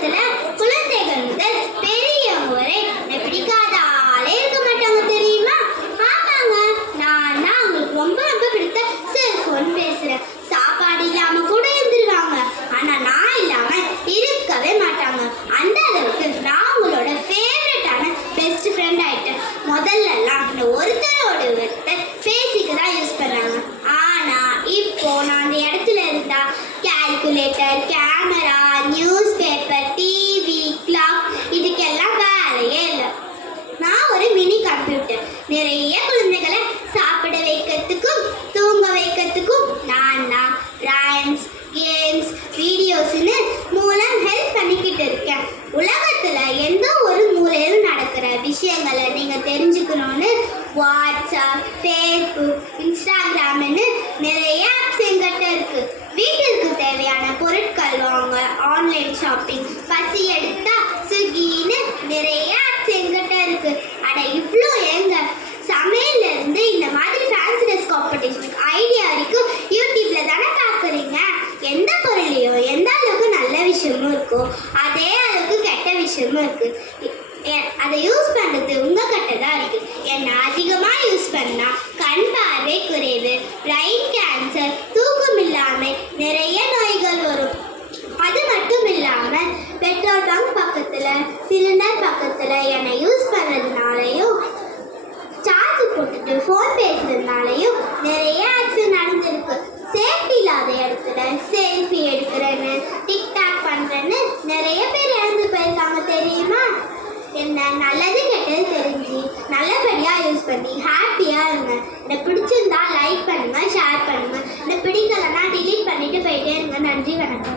உலகத்துல குழந்தைகள் முதல் பெரியவங்க வரை பிடிக்காத ஆளே இருக்க மாட்டாங்க தெரியுமா? ஆமாங்க, நான் தான் அவங்களுக்கு ரொம்ப ரொம்ப பிடித்த செல்போன் பேசுறேன். சாப்பாடு இல்லாம கூட இருந்துருவாங்க, ஆனா நான் இல்லாம இருக்கவே மாட்டாங்க. அந்த அளவுக்கு நான் உங்களோட ஃபேவரட்டான பெஸ்ட் ஃப்ரெண்ட் ஆயிட்டேன். முதல்லலாம் இந்த ஒருத்தரோட ஒருத்தர் பேசிக்கு தான் யூஸ் பண்ணாங்க. ஆனா இப்போ நான் அந்த இடத்துல இருந்தா calculator, camera, news paper, TV, clock இதுக்கெல்லாம் வேலையே இல்லை. நான் ஒரு மினி கம்ப்யூட்டர். நிறைய குழந்தைகளை சாப்பிட வைக்கிறதுக்கும் தூங்க வைக்கிறதுக்கும் நான் தான் ரைம்ஸ், கேம்ஸ், வீடியோஸ்னு மூலம் ஹெல்ப் பண்ணிக்கிட்டு இருக்கேன். உலகத்துல எந்த ஒரு மூலையிலும் நடக்கிற விஷயங்களை நீங்க தெரிஞ்சுக்கணும்னு வாட்ஸ்அப், ஃபேஸ்புக், இன்ஸ்டாகிராம்னு நிறைய ஆப்ஸ் எங்கிட்ட இருக்கு. வீட்டிற்கு தேவையான பொருட்கள் வாங்க ஆன்லைன் ஷாப்பிங், பசி எடுத்தா ஸ்விக்கின்னு நிறைய ஆப்ஸ் எங்கிட்ட இருக்கு. அட இவ்வளோ ஏங்க, சமையல்ல இருந்து இந்த மாதிரி ஃபேன்சி ட்ரெஸ் காம்படிஷன் ஐடியா வரைக்கும் யூடியூப்ல தானே பார்க்குறீங்க. எந்த பொருளையும் எந்த அளவுக்கு நல்ல விஷயமும் இருக்கோ அதே அளவுக்கு கெட்ட விஷயமும் இருக்கு. அதை யூஸ் பண்ணுறது உங்ககிட்ட தான் இருக்கு. ஏன்னா அதிகமாக யூஸ் பண்ணால் கண் பார்வை குறைவு, பிரைன் கேன்சர், தூக்கம் இல்லாமல் நிறைய நோய்கள் வரும். அது மட்டும் இல்லாமல் பெட்ரோல் பங்க் பக்கத்தில், சிலிண்டர் பக்கத்தில் என்னை யூஸ் பண்ணுறதுனாலையும் சார்ஜ் போட்டுட்டு ஃபோன் பேசுறதுனாலையும் நிறைய ஆக்சிடென்ட் நடந்திருக்கு. சேஃப்டி இல்லாத இடத்துல செல்ஃபி எடுக்கிறேன்னு, டிக்டாக் பண்ணுறேன்னு நிறைய பேர் இறந்து போயிருக்காங்க தெரியுமா? என்ன நல்லது கெட்டது தெரிஞ்சு நல்லபடியாக யூஸ் பண்ணி ஹாப்பியாக இருங்க. எனக்கு பிடிச்சிருந்தா லைக் பண்ணுங்கள், ஷேர் பண்ணுங்கள். எனக்கு பிடிக்கலைன்னா டிலீட் பண்ணிட்டு போயிட்டே இருங்க. நன்றி, வணக்கம்.